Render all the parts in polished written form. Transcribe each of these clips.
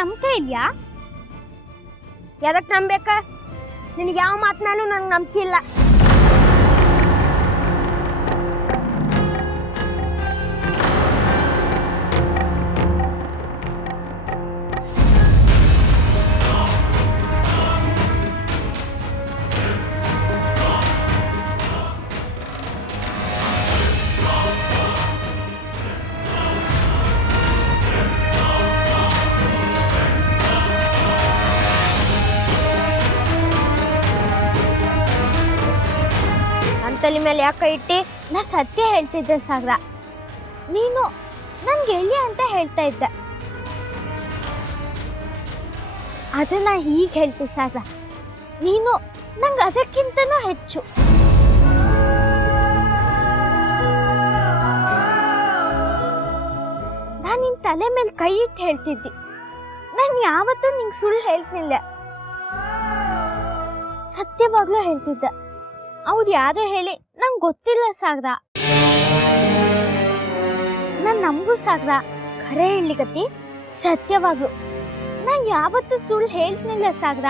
ನಂಬಿಕೆ ಇದೆಯಾ? ಎದಕ್ ನಂಬೇಕ? ನಿನಗೆ ಯಾವ ಮಾತನಾಲು ನಂಗೆ ನಂಬಿಕೆ ಇಲ್ಲ. ತಲೆ ಮೇಲೆ ಯಾಕೆ ಇಟ್ಟಿ? ನಾ ಸತ್ಯ ಹೇಳ್ತಿದ್ದೆ ಸಾಗರ. ನೀನು ನನ್ ಗೆಳೆಯ ಅಂತ ಹೇಳ್ತಾ ಇದ್ದೆ. ಅದನ್ನ ಹೀಗೆ ಹೇಳ್ತಿ ಸಾಗರ. ನೀನು ನಂಗೆ ಅದಕ್ಕಿಂತನೂ ಹೆಚ್ಚು. ನಾನು ನಿನ್ ತಲೆ ಮೇಲೆ ಕೈ ಇಟ್ಟು ಹೇಳ್ತಿದ್ದಿ. ನಾನು ಯಾವತ್ತೂ ನಿಂಗೆ ಸುಳ್ಳು ಹೇಳ್ತಿಲ್ಲ, ಸತ್ಯವಾಗ್ಲೂ ಹೇಳ್ತಿದ್ದೆ. ಅವ್ರು ಯಾರೋ ಹೇಳಿ ನಂಗೆ ಗೊತ್ತಿಲ್ಲ ಸಾಗರ. ನಾನು ನಂಬು ಸಾಗರ. ಖರೆ ಹೇಳ್ಲಿಕತ್ತಿ? ಸತ್ಯವಾಗ್ಲು ನಾ ಯಾವತ್ತೂ ಸುಳ್ಳು ಹೇಳ್ತಿಲ್ಲ ಸಾಗರ.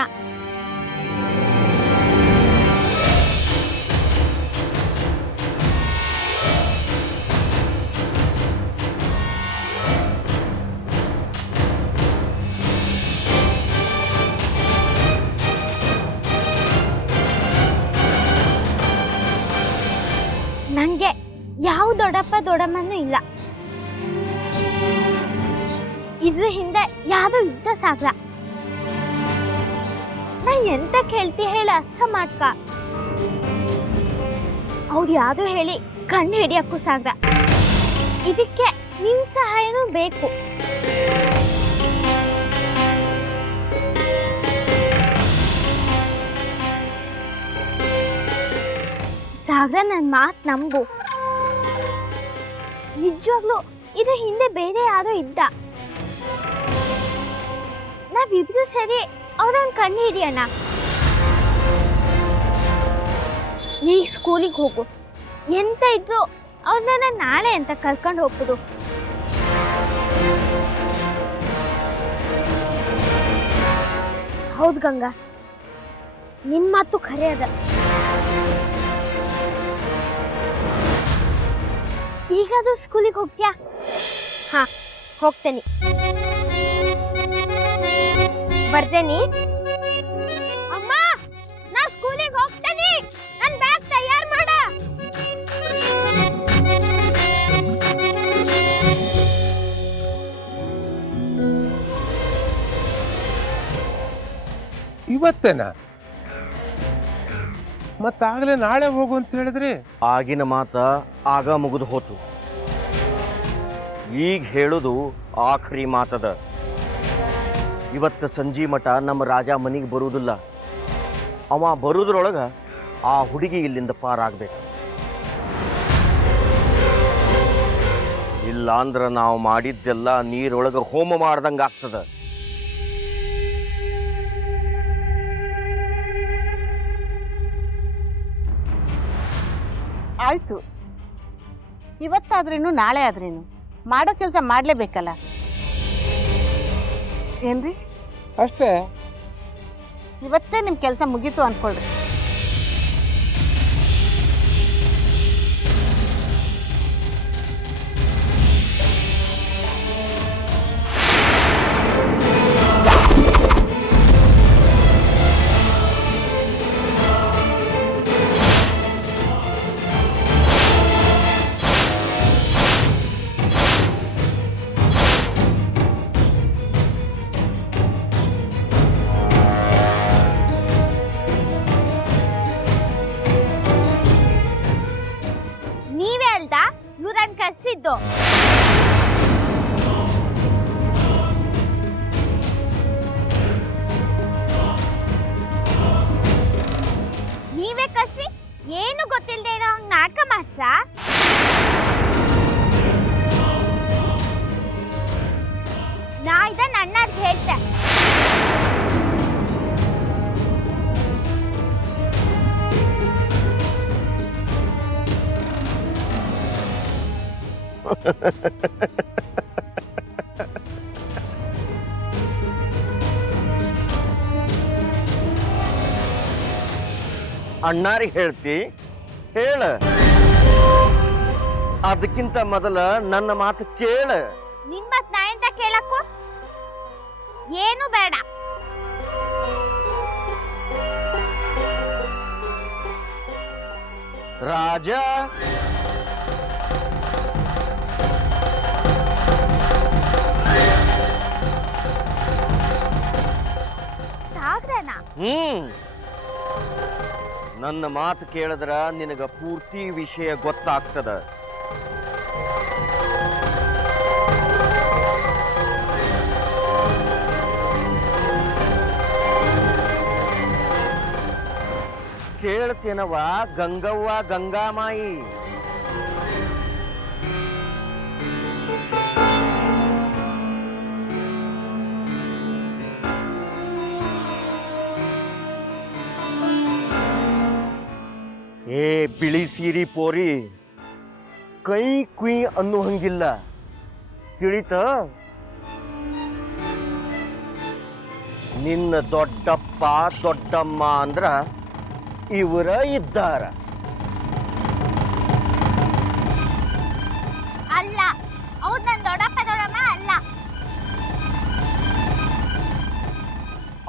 ನಂಗೆ ಯಾವ ದೊಡ್ಡಪ್ಪ ದೊಡ್ಡಮ್ಮನೂ ಇಲ್ಲ. ಇದ್ರ ಹಿಂದೆ ಯಾವ್ದು ಇದ್ದ ಸಾಗರ. ನಾ ಎಂತ ಕೇಳ್ತಿ ಹೇಳಿ ಅರ್ಥ ಮಾಡ್ಕ. ಅವ್ರು ಯಾವ್ದು ಹೇಳಿ ಕಣ್ಣು ಹಿಡಿಯಕ್ಕೂ ಸಾಗರ. ಇದಕ್ಕೆ ನಿನ್ ಸಹಾಯನೂ ಬೇಕು. ಸಾಗರ, ನನ್ನ ಮಾತು ನಂಬು. ನಿಜವಾಗ್ಲೂ ಇದು ಹಿಂದೆ ಬೇರೆ ಯಾರೋ ಇದ್ದ. ನಾವಿಬ್ರು ಸರಿ ಅವ್ರನ್ನ ಕಣ್ಣು ಹಿಡಿಯೋಣ. ನೀ ಸ್ಕೂಲಿಗೆ ಹೋಗು. ಎಂತ ಇದ್ರು ಅವ್ರನ್ನ ನಾಳೆ ಅಂತ ಕರ್ಕೊಂಡು ಹೋಗ್ಬೋದು. ಹೌದು ಗಂಗಾ, ನಿನ್ ಮಾತು ಖರೆ ಅದ. ಈಗಾದ್ರೂ ಸ್ಕೂಲಿಗೆ ಹೋಗ್ತೀಯಾ? ಹಾ, ಹೋಗ್ತೇನೆ. ಬರ್ತೇನಿ. ಅಮ್ಮ, ನಾ ಸ್ಕೂಲಿಗೆ ಹೋಗ್ತೇನೆ. ನನ್ನ ಬ್ಯಾಗ್ ತಯಾರು ಮಾಡ. ಇವತ್ತೇನಾ? ಮತ್ತಾಗಲೇ ನಾಳೆ ಹೋಗು ಅಂತ ಹೇಳಿದ್ರಿ. ಆಗಿನ ಮಾತ ಆಗ ಮುಗಿದು ಹೋತು. ಈಗ ಹೇಳೋದು ಆಖರಿ ಮಾತದ. ಇವತ್ತು ಸಂಜೆ ಮಠ ನಮ್ಮ ರಾಜ ಮನೆಗೆ ಬರುವುದಿಲ್ಲ. ಅವ ಬರುವುದ್ರೊಳಗೆ ಆ ಹುಡುಗಿ ಇಲ್ಲಿಂದ ಪಾರಾಗಬೇಕು. ಇಲ್ಲ ಅಂದ್ರೆ ನಾವು ಮಾಡಿದ್ದೆಲ್ಲ ನೀರೊಳಗೆ ಹೋಮ ಮಾಡ್ದಂಗೆ ಆಗ್ತದ. ಆಯ್ತು, ಇವತ್ತಾದ್ರೇನು ನಾಳೆ ಆದ್ರೇನು ಮಾಡೋ ಕೆಲಸ ಮಾಡಲೇಬೇಕಲ್ಲ. ಏನ್ರಿ? ಅಷ್ಟೇ. ಇವತ್ತೇ ನಿಮ್ಮ ಕೆಲಸ ಮುಗೀತು ಅನ್ಕೊಳ್ರಿ. ಕರ್ಸಿದ್ದು. ನೀವೇ ಕರ್ಸಿ ಏನು ಗೊತ್ತಿಲ್ಲದೆ ಇರೋ ಹಂಗೆ ನಾಟಕ ಮಾಡ್ಸ. ನಾ ಇದನ್ನ ಅಣ್ಣಾರ್ಗೆ ಹೇಳ್ತೆ. ಅಣ್ಣಾರಿಗೆ ಹೇಳ್ತಿ ಹೇಳ. ಅದಕ್ಕಿಂತ ಮೊದಲ ನನ್ನ ಮಾತು ಕೇಳ. ನಿನ್ ಮತ್ ನಾ ಎಂತ ಕೇಳಕ್ಕೂ ಏನು ಬೇಡ. ರಾಜ ಸಾಗ್ರನಾ? ನನ್ನ ಮಾತು ಕೇಳಿದ್ರ ನಿನಗ ಪೂರ್ತಿ ವಿಷಯ ಗೊತ್ತಾಗ್ತದ. ಕೇಳ್ತೇನವ ಗಂಗವ್ವ ಗಂಗಾಮಾಯಿ. ಏ ಬಿಳಿ ಸೀರಿ ಪೋರಿ, ಕೈ ಕುಯ್ ಅನ್ನೋ ಹಂಗಿಲ್ಲ ತಿಳಿತ. ನಿನ್ನ ದೊಡ್ಡಪ್ಪ ದೊಡ್ಡಮ್ಮ ಅಂದ್ರ ಇವರ ಇದ್ದಾರ. ಅಲ್ಲ, ಹೌದ್ ನನ್ ದೊಡ್ಡಪ್ಪ ದೊಡ್ಡಮ್ಮ ಅಲ್ಲ.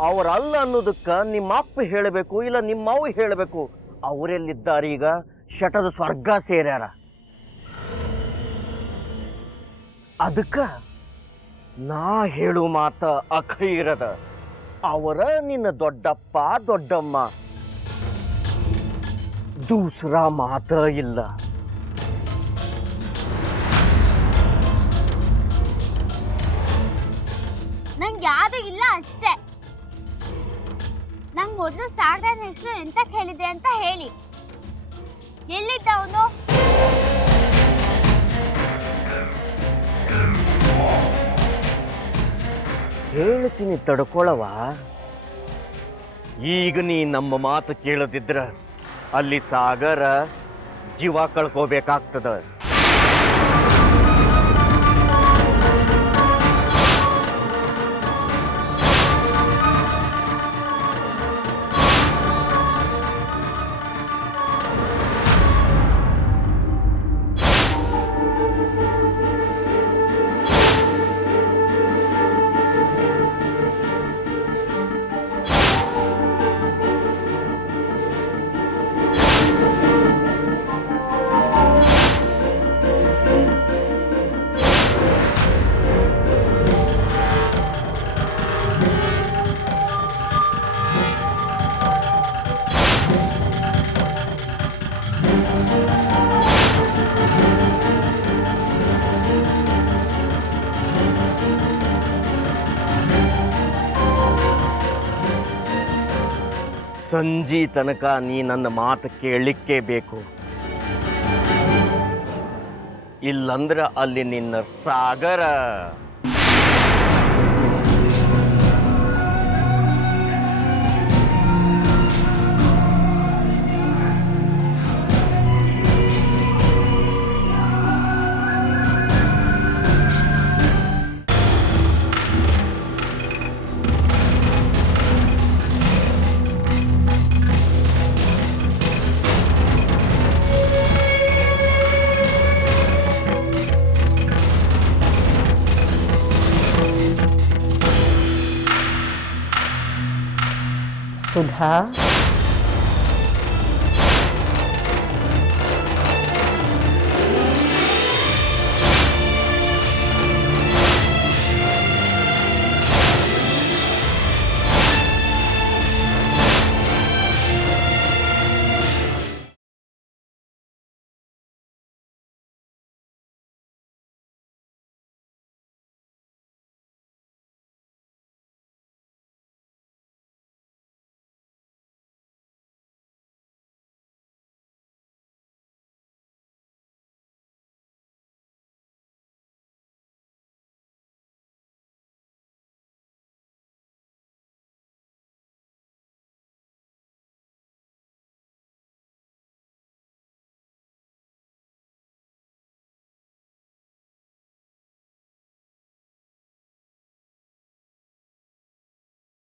ಅವರಲ್ಲ ಅನ್ನೋದಕ್ಕ ನಿಮ್ಮಪ್ಪ ಹೇಳಬೇಕು, ಇಲ್ಲ ನಿಮ್ಮವ್ವ ಹೇಳಬೇಕು. ಅವರೆಲ್ಲಿದ್ದಾರೆ ಈಗ? ಶಟದ ಸ್ವರ್ಗ ಸೇರ್ಯಾರ. ಅದಕ್ಕ ನಾ ಹೇಳು ಮಾತ ಅಖೈರದ. ಅವರ ನಿನ್ನ ದೊಡ್ಡಪ್ಪ ದೊಡ್ಡಮ್ಮ, ದೂಸರಾ ಮಾತ ಇಲ್ಲ. ನಂಗೆ ಯಾವ್ದು ಇಲ್ಲ ಅಷ್ಟೇ. ನಂಗೆ ಮೊದಲು ಸಾಗರ ಹೆಸರು ಎಂತ ಹೇಳಿದೆ ಅಂತ ಹೇಳಿ. ಎಲ್ಲಿದ್ದ ಅವನು? ಹೇಳ್ತೀನಿ ತಡ್ಕೊಳವ. ಈಗ ನೀ ನಮ್ಮ ಮಾತು ಕೇಳದಿದ್ರ ಅಲ್ಲಿ ಸಾಗರ ಜೀವ ಕಳ್ಕೋಬೇಕಾಗ್ತದ. ಸಂಜೆ ತನಕ ನೀ ನನ್ನ ಮಾತು ಕೇಳಲಿಕ್ಕೆ ಬೇಕು. ಇಲ್ಲಂದ್ರ ಅಲ್ಲಿ ನಿನ್ನ ಸಾಗರ. ಸುಧಾ,